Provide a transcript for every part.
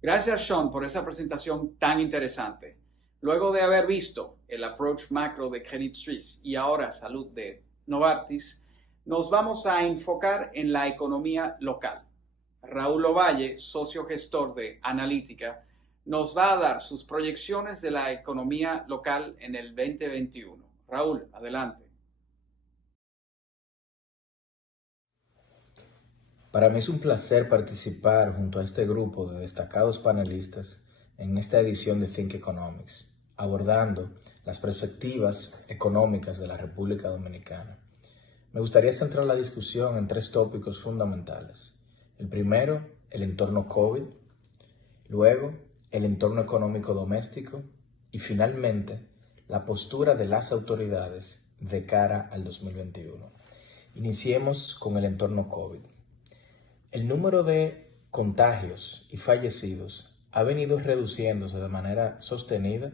Gracias, Sean, por esa presentación tan interesante. Luego de haber visto el approach macro de Credit Suisse y ahora salud de Novartis, nos vamos a enfocar en la economía local. Raúl Ovalle, socio gestor de Analítica, nos va a dar sus proyecciones de la economía local en el 2021. Raúl, adelante. Para mí es un placer participar junto a este grupo de destacados panelistas en esta edición de Think Economics, abordando las perspectivas económicas de la República Dominicana. Me gustaría centrar la discusión en tres tópicos fundamentales. El primero, el entorno COVID, luego, el entorno económico doméstico y finalmente, la postura de las autoridades de cara al 2021. Iniciemos con el entorno COVID. El número de contagios y fallecidos ha venido reduciéndose de manera sostenida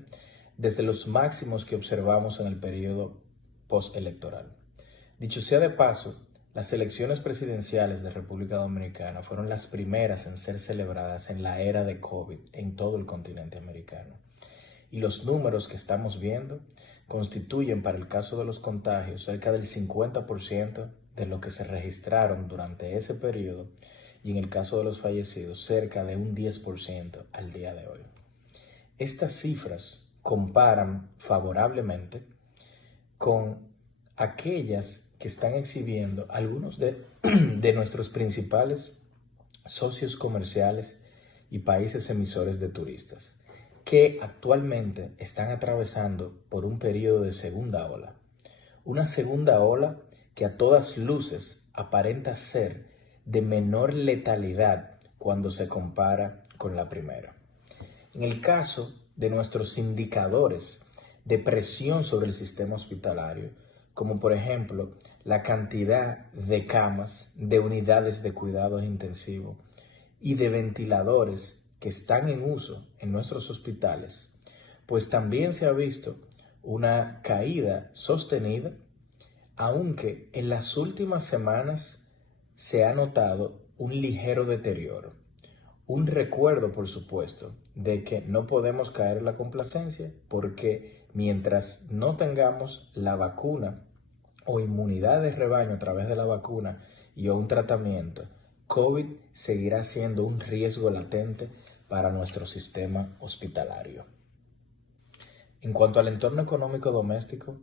desde los máximos que observamos en el periodo postelectoral. Dicho sea de paso, las elecciones presidenciales de República Dominicana fueron las primeras en ser celebradas en la era de COVID en todo el continente americano. Y los números que estamos viendo constituyen para el caso de los contagios cerca del 50% de lo que se registraron durante ese periodo y en el caso de los fallecidos cerca de un 10% al día de hoy. Estas cifras comparan favorablemente con aquellas que están exhibiendo algunos de nuestros principales socios comerciales y países emisores de turistas, que actualmente están atravesando por un periodo de segunda ola. Una segunda ola que a todas luces aparenta ser de menor letalidad cuando se compara con la primera. En el caso de nuestros indicadores de presión sobre el sistema hospitalario, como por ejemplo la cantidad de camas, de unidades de cuidados intensivos y de ventiladores que están en uso en nuestros hospitales, pues también se ha visto una caída sostenida, aunque en las últimas semanas se ha notado un ligero deterioro. Un recuerdo, por supuesto, de que no podemos caer en la complacencia porque mientras no tengamos la vacuna o inmunidad de rebaño a través de la vacuna y o un tratamiento, COVID seguirá siendo un riesgo latente para nuestro sistema hospitalario. En cuanto al entorno económico doméstico,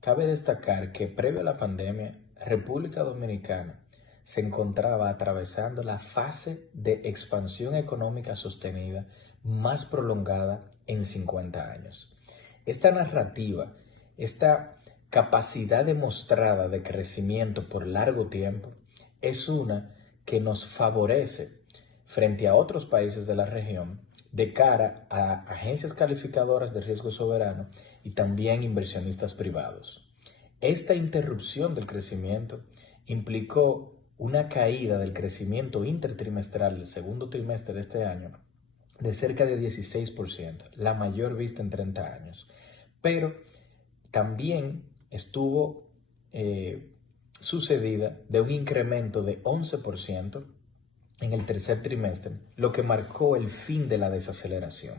cabe destacar que previo a la pandemia, República Dominicana se encontraba atravesando la fase de expansión económica sostenida más prolongada en 50 años. Esta narrativa, esta capacidad demostrada de crecimiento por largo tiempo, es una que nos favorece frente a otros países de la región de cara a agencias calificadoras de riesgo soberano y también inversionistas privados. Esta interrupción del crecimiento implicó una caída del crecimiento intertrimestral del segundo trimestre de este año de cerca de 16%, la mayor vista en 30 años. Pero también estuvo sucedida de un incremento de 11% en el tercer trimestre, lo que marcó el fin de la desaceleración.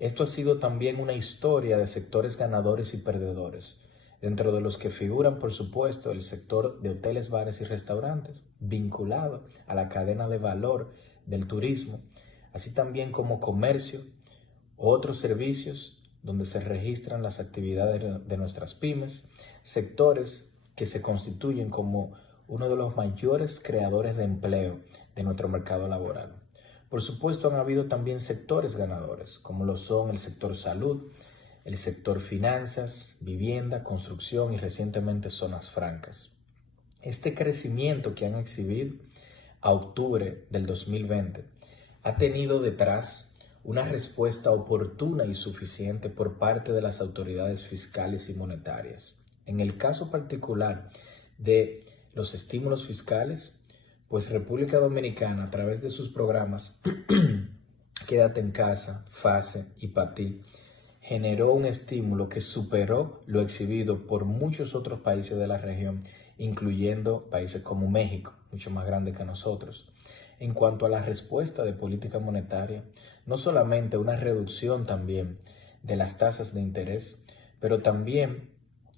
Esto ha sido también una historia de sectores ganadores y perdedores, dentro de los que figuran, por supuesto, el sector de hoteles, bares y restaurantes, vinculado a la cadena de valor del turismo, así también como comercio, otros servicios donde se registran las actividades de nuestras pymes, sectores que se constituyen como uno de los mayores creadores de empleo de nuestro mercado laboral. Por supuesto, han habido también sectores ganadores, como lo son el sector salud, el sector finanzas, vivienda, construcción y recientemente zonas francas. Este crecimiento que han exhibido a octubre del 2020 ha tenido detrás una respuesta oportuna y suficiente por parte de las autoridades fiscales y monetarias. En el caso particular de los estímulos fiscales, pues República Dominicana, a través de sus programas Quédate en casa, FASE y PATI, generó un estímulo que superó lo exhibido por muchos otros países de la región, incluyendo países como México, mucho más grande que nosotros. en cuanto a la respuesta de política monetaria, no solamente una reducción también de las tasas de interés, pero también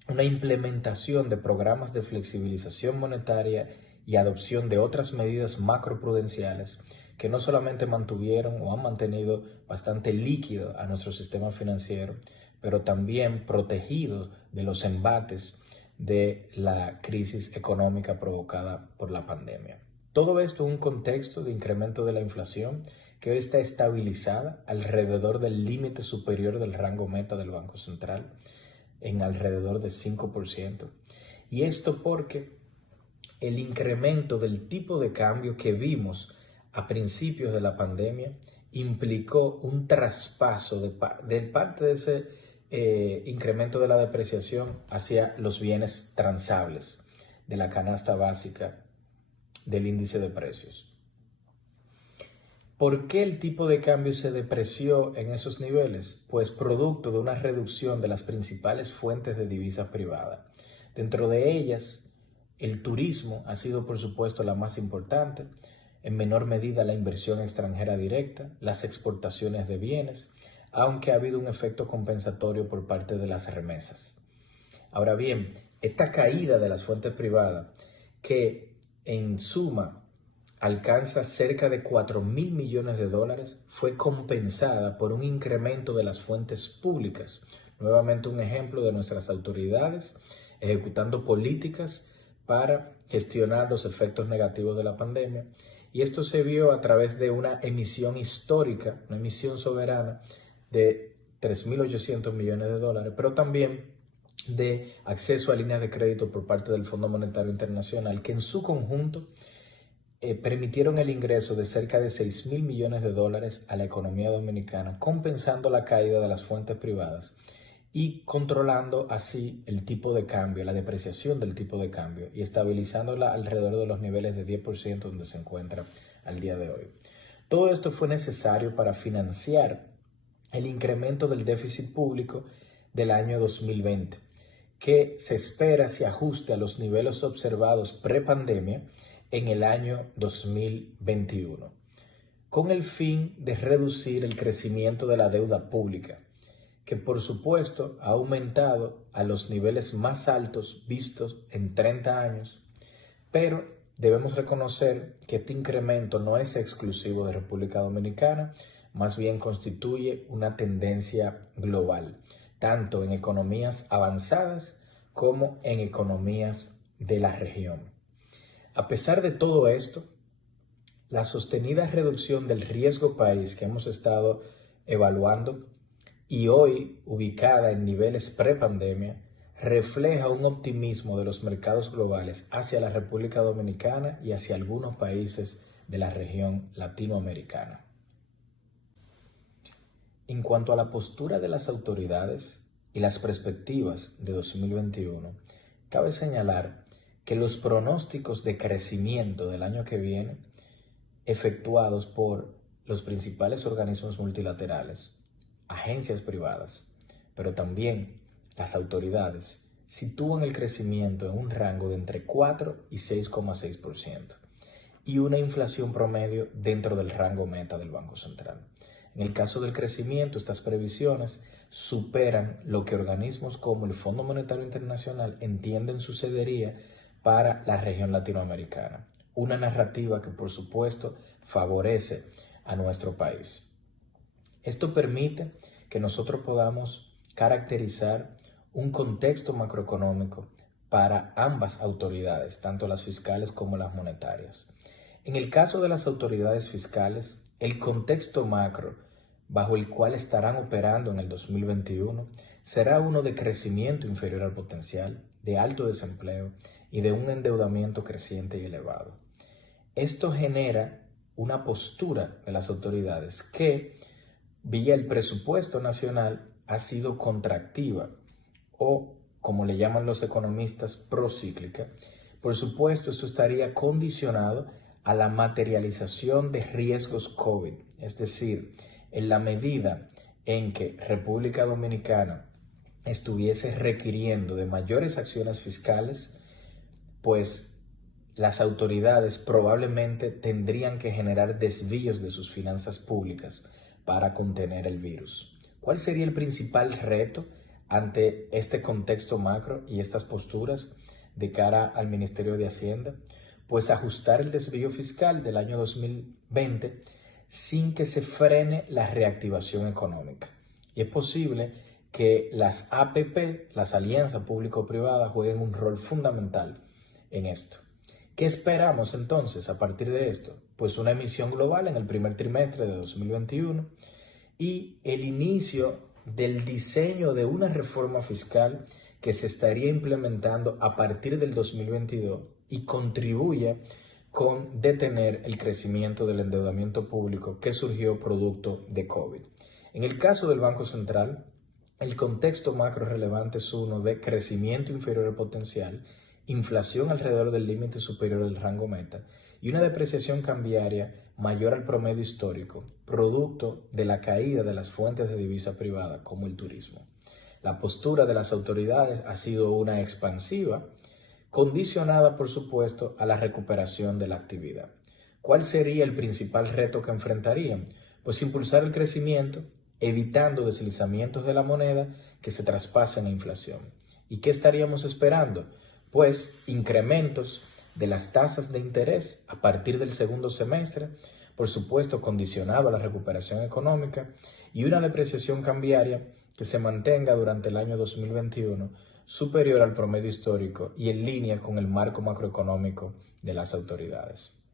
una implementación de programas de flexibilización monetaria y adopción de otras medidas macroprudenciales que no solamente mantuvieron o han mantenido bastante líquido a nuestro sistema financiero, pero también protegido de los embates de la crisis económica provocada por la pandemia. Todo esto en un contexto de incremento de la inflación que hoy está estabilizada alrededor del límite superior del rango meta del Banco Central, en alrededor de 5%. Y esto porque el incremento del tipo de cambio que vimos a principios de la pandemia implicó un traspaso de parte de ese incremento de la depreciación hacia los bienes transables de la canasta básica del índice de precios. ¿Por qué el tipo de cambio se depreció en esos niveles? Pues producto de una reducción de las principales fuentes de divisa privada. Dentro de ellas, el turismo ha sido, por supuesto, la más importante, en menor medida la inversión extranjera directa, las exportaciones de bienes, aunque ha habido un efecto compensatorio por parte de las remesas. Ahora bien, esta caída de las fuentes privadas, que en suma alcanza cerca de 4.000 millones de dólares, fue compensada por un incremento de las fuentes públicas. Nuevamente un ejemplo de nuestras autoridades ejecutando políticas para gestionar los efectos negativos de la pandemia. Y esto se vio a través de una emisión histórica, una emisión soberana de 3.800 millones de dólares, pero también de acceso a líneas de crédito por parte del Fondo Monetario Internacional, que en su conjunto permitieron el ingreso de cerca de 6.000 millones de dólares a la economía dominicana, compensando la caída de las fuentes privadas y controlando así el tipo de cambio, la depreciación del tipo de cambio y estabilizándola alrededor de los niveles de 10% donde se encuentra al día de hoy. Todo esto fue necesario para financiar el incremento del déficit público del año 2020, que se espera se ajuste a los niveles observados prepandemia en el año 2021, con el fin de reducir el crecimiento de la deuda pública, que por supuesto ha aumentado a los niveles más altos vistos en 30 años, pero debemos reconocer que este incremento no es exclusivo de República Dominicana, más bien constituye una tendencia global, tanto en economías avanzadas como en economías de la región. A pesar de todo esto, la sostenida reducción del riesgo país que hemos estado evaluando y hoy ubicada en niveles prepandemia, refleja un optimismo de los mercados globales hacia la República Dominicana y hacia algunos países de la región latinoamericana. En cuanto a la postura de las autoridades y las perspectivas de 2021, cabe señalar que los pronósticos de crecimiento del año que viene, efectuados por los principales organismos multilaterales, agencias privadas, pero también las autoridades, sitúan el crecimiento en un rango de entre 4 y 6,6% y una inflación promedio dentro del rango meta del Banco Central. En el caso del crecimiento, estas previsiones superan lo que organismos como el Fondo Monetario Internacional entienden sucedería para la región latinoamericana. Una narrativa que, por supuesto, favorece a nuestro país. Esto permite que nosotros podamos caracterizar un contexto macroeconómico para ambas autoridades, tanto las fiscales como las monetarias. En el caso de las autoridades fiscales, el contexto macro bajo el cual estarán operando en el 2021 será uno de crecimiento inferior al potencial, de alto desempleo y de un endeudamiento creciente y elevado. Esto genera una postura de las autoridades que, vía el presupuesto nacional, ha sido contractiva o, como le llaman los economistas, procíclica. Por supuesto, esto estaría condicionado a la materialización de riesgos COVID, es decir, en la medida en que República Dominicana estuviese requiriendo de mayores acciones fiscales, pues las autoridades probablemente tendrían que generar desvíos de sus finanzas públicas para contener el virus. ¿Cuál sería el principal reto ante este contexto macro y estas posturas de cara al Ministerio de Hacienda? Pues ajustar el desvío fiscal del año 2020 sin que se frene la reactivación económica. Y es posible que las APP, las alianzas público-privadas, jueguen un rol fundamental en esto. ¿Qué esperamos entonces a partir de esto? Pues una emisión global en el primer trimestre de 2021 y el inicio del diseño de una reforma fiscal que se estaría implementando a partir del 2022 y contribuya con detener el crecimiento del endeudamiento público que surgió producto de COVID. En el caso del Banco Central, el contexto macro relevante es uno de crecimiento inferior al potencial, inflación alrededor del límite superior del rango meta y una depreciación cambiaria mayor al promedio histórico, producto de la caída de las fuentes de divisa privada como el turismo. La postura de las autoridades ha sido una expansiva, condicionada por supuesto a la recuperación de la actividad. ¿Cuál sería el principal reto que enfrentarían? Pues impulsar el crecimiento, evitando deslizamientos de la moneda que se traspasen a inflación. ¿Y qué estaríamos esperando? Pues incrementos de las tasas de interés a partir del segundo semestre, por supuesto condicionado a la recuperación económica, y una depreciación cambiaria que se mantenga durante el año 2021 superior al promedio histórico y en línea con el marco macroeconómico de las autoridades.